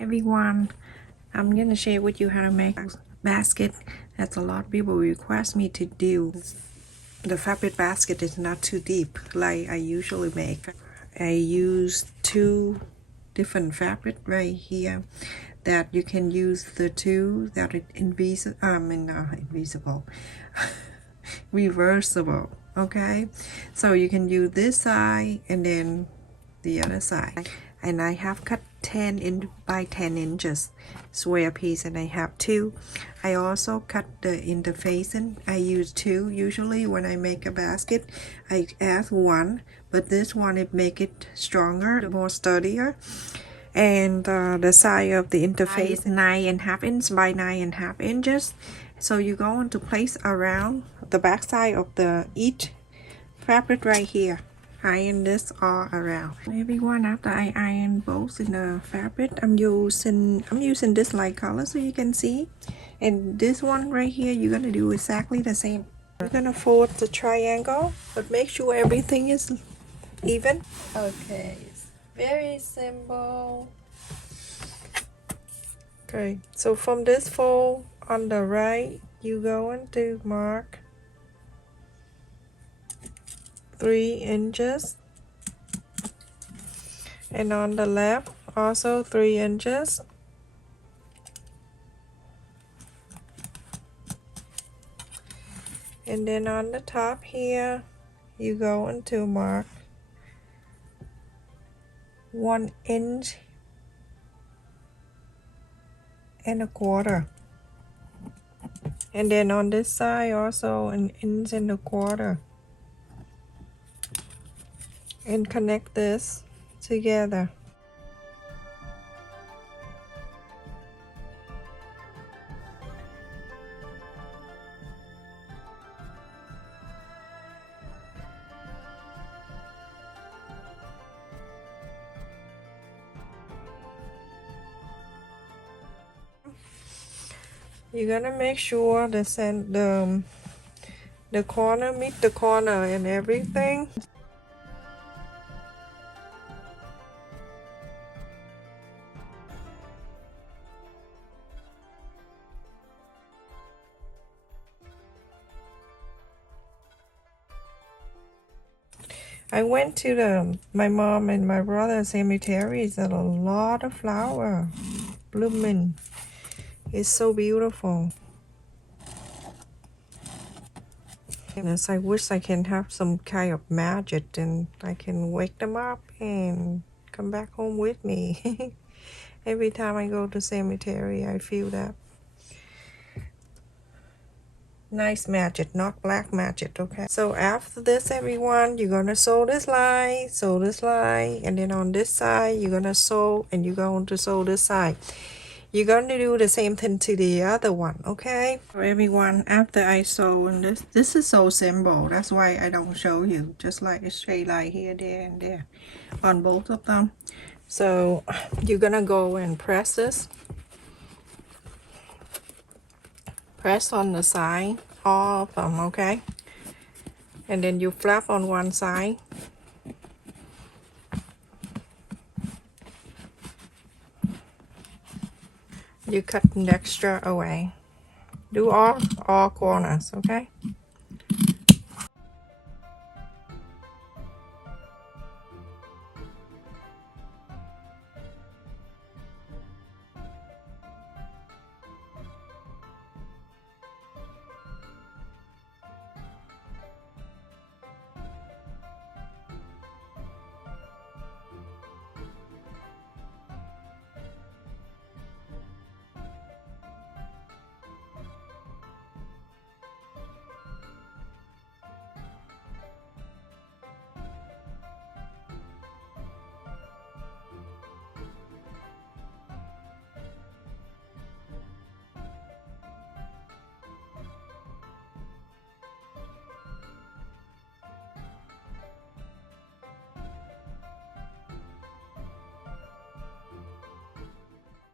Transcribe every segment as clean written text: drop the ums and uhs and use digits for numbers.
Everyone, I'm gonna share with you how to make a basket. That's a lot of people request me to do. The fabric basket is not too deep like I usually make. I use two different fabric right here that you can use the two that are invisible reversible. Okay, so you can use this side and then the other side, and I have cut 10 by 10 inches square piece, and I have two. I also cut the interfacing. I use two usually when I make a basket. I add one, but this one it make it stronger, more sturdier. And the size of the interface 9.5 inches by 9.5 inches. So you're going to place around the back side of the each fabric right here. Iron this all around. Everyone, after I iron both in the fabric, I'm using this light color so you can see. And this one right here, you're gonna do exactly the same. You're gonna fold the triangle, but make sure everything is even. Okay, it's very simple. Okay, so from this fold on the right, you're going to mark 3 inches, and on the left also 3 inches, and then on the top here you go into mark 1 inch and a quarter, and then on this side also 1 inch and a quarter, and connect this together. You're gonna make sure the corner meet the corner and everything. I went to my mom and my brother's cemetery. It's a lot of flower blooming. It's so beautiful. Yes, I wish I can have some kind of magic and I can wake them up and come back home with me. Every time I go to cemetery, I feel that. Nice magic, not black magic, okay? So after this, everyone, you're gonna sew this line, and then on this side, you're gonna sew, and you're going to sew this side. You're going to do the same thing to the other one, okay? So everyone, after I sew, and this is so simple, that's why I don't show you, just like a straight line here, there, and there, on both of them. So you're gonna go and press this. Press on the side, all of them, okay? And then you flap on one side. You cut the extra away. Do all corners, okay?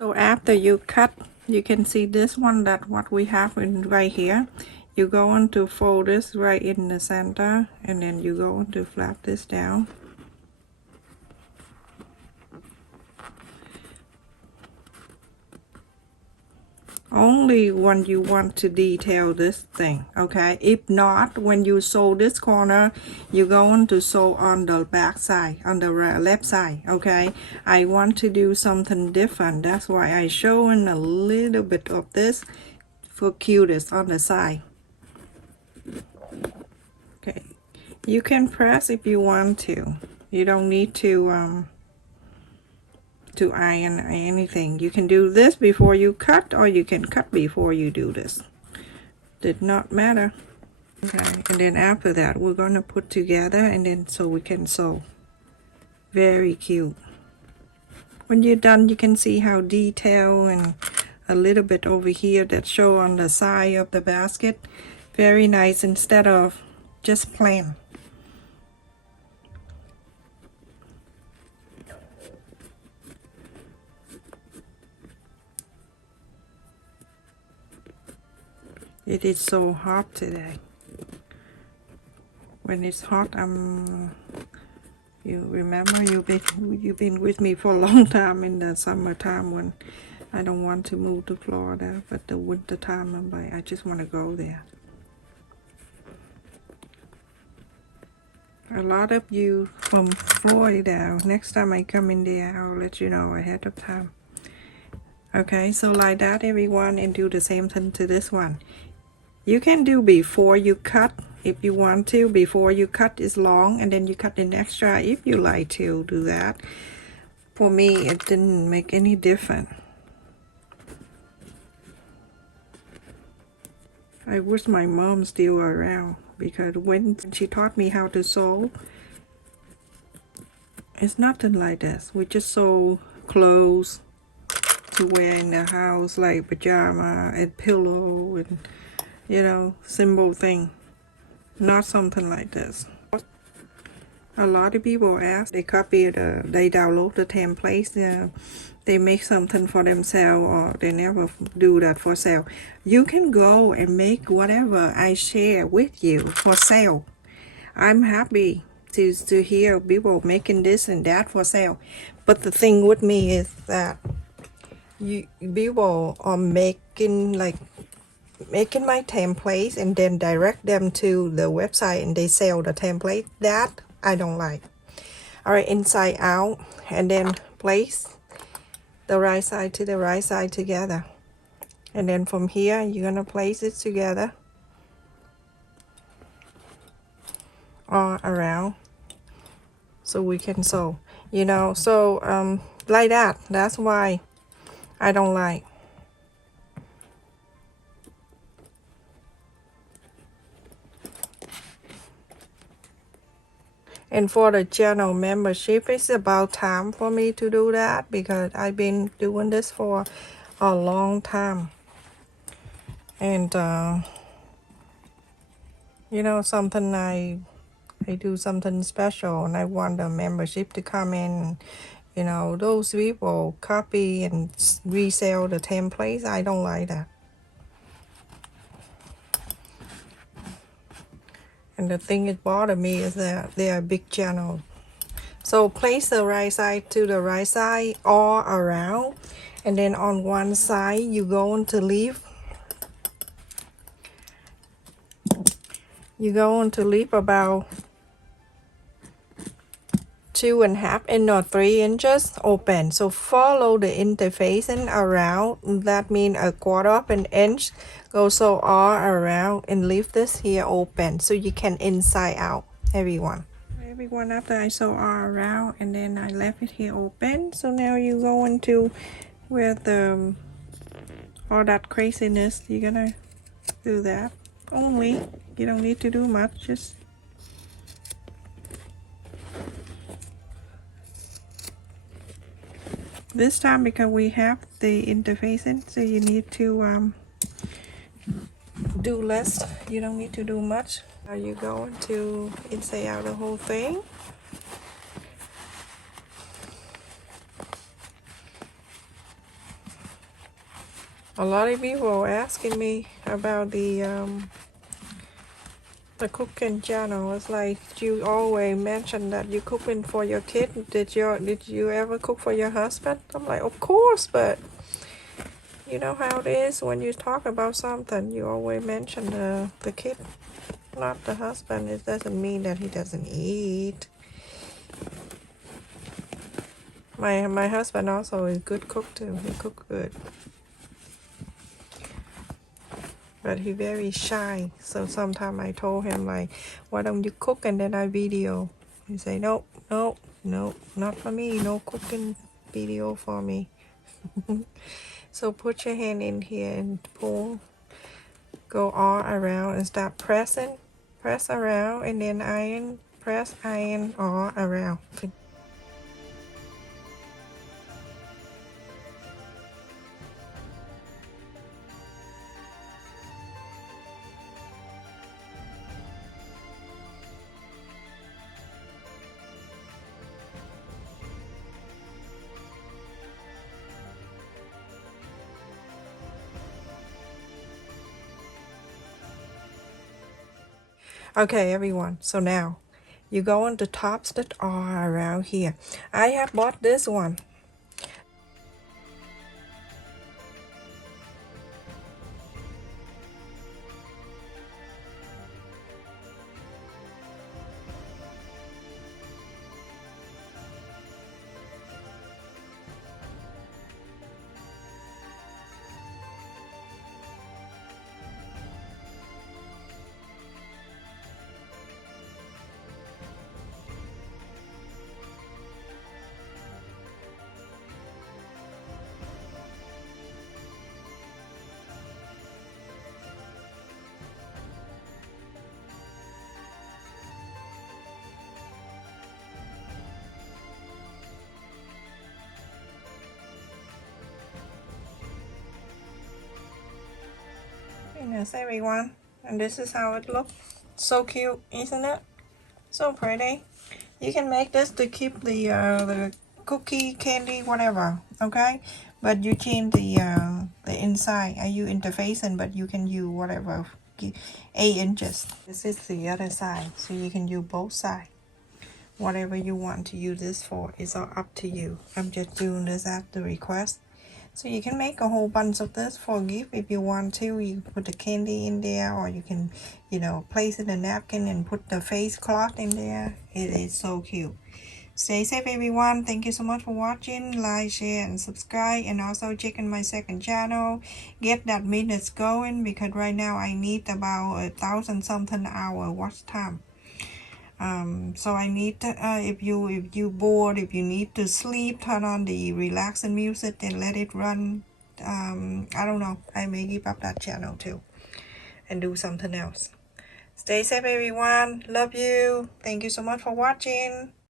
So after you cut, you can see this one, that what we have in right here. You're going to fold this right in the center, and then you're going to flap this down. only when you want to detail this thing, okay? If not, when you sew this corner, you're going to sew on the back side, on the left side, okay? I want to do something different. That's why I showing a little bit of this for cutest on the side. Okay, you can press if you want to. You don't need to iron anything. You can do this before you cut, or you can cut before you do this. Did not matter. Okay, and then after that we're gonna put together, and then so we can sew. Very cute. When you're done, you can see how detailed and a little bit over here that show on the side of the basket. Very nice instead of just plain. It is so hot today. When it's hot, you remember you've been with me for a long time in the summertime when I don't want to move to Florida, but the winter time I'm like, I just want to go there. A lot of you from Florida, next time I come in there, I'll let you know ahead of time. Okay, so like that everyone, and do the same thing to this one. You can do before you cut if you want to. Before you cut is long, and then you cut in extra if you like to do that. For me, it didn't make any difference. I wish my mom still around, because when she taught me how to sew, it's nothing like this. We just sew clothes to wear in the house, like pajama and pillow and, you know, simple thing. Not something like this. A lot of people ask, they copy they download the templates, they make something for themselves, or they never do that for sale. You can go and make whatever I share with you for sale. I'm happy to hear people making this and that for sale. But the thing with me is that people are making my templates and then direct them to the website and they sell the template. That I don't like. Alright, inside out, and then place the right side to the right side together, and then from here you're gonna place it together all around so we can sew, you know. So like that. That's why I don't like. And for the channel membership, it's about time for me to do that, because I've been doing this for a long time. And you know, something I do something special, and I want the membership to come in. You know, those people copy and resell the templates. I don't like that. And the thing that bothers me is that they are big channel. So place the right side to the right side all around, and then on one side you're going to leave about 2.5 inches or 3 inches open. So follow the interfacing around. That means 1/4 of an inch. Go so all around and leave this here open so you can inside out. Everyone, after I sew all around, and then I left it here open. So now you go into with all that craziness. You're gonna do that only. You don't need to do much. Just this time, because we have the interfacing, so you need to do less. You don't need to do much. Are you going to inside out the whole thing? A lot of people are asking me about the cooking channel. It's like, you always mention that you cooking for your kid. Did you ever cook for your husband? I'm like, of course, but You know how it is when you talk about something, you always mention the kid, not the husband. It doesn't mean that he doesn't eat. My husband also is good cook too. He cook good. But he very shy. So sometimes I told him like, why don't you cook and then I video? He say, nope, nope, nope, not for me. No cooking video for me. So put your hand in here and pull. Go all around and start pressing. Press around and then iron. Press iron all around. Okay, everyone. So now you go on the tops that are around here. I have bought this one. And that's everyone. And this is how it looks. So cute, isn't it? So pretty. You can make this to keep the cookie, candy, whatever. Okay, but you change the inside. I use interfacing, but you can use whatever 8 inches. This is the other side, so you can use both sides. Whatever you want to use this for is all up to you. I'm just doing this at the request. So you can make a whole bunch of this for a gift if you want to. You put the candy in there, or you can, you know, place it in a napkin and put the face cloth in there. It is so cute. Stay safe, everyone. Thank you so much for watching. Like, share, and subscribe. And also check in my second channel. Get that minutes going, because right now I need about 1,000 something hour watch time. So I need to, if you bored, if you need to sleep, turn on the relaxing music and let it run. I don't know, I may give up that channel too and do something else. Stay safe, everyone. Love you. Thank you so much for watching.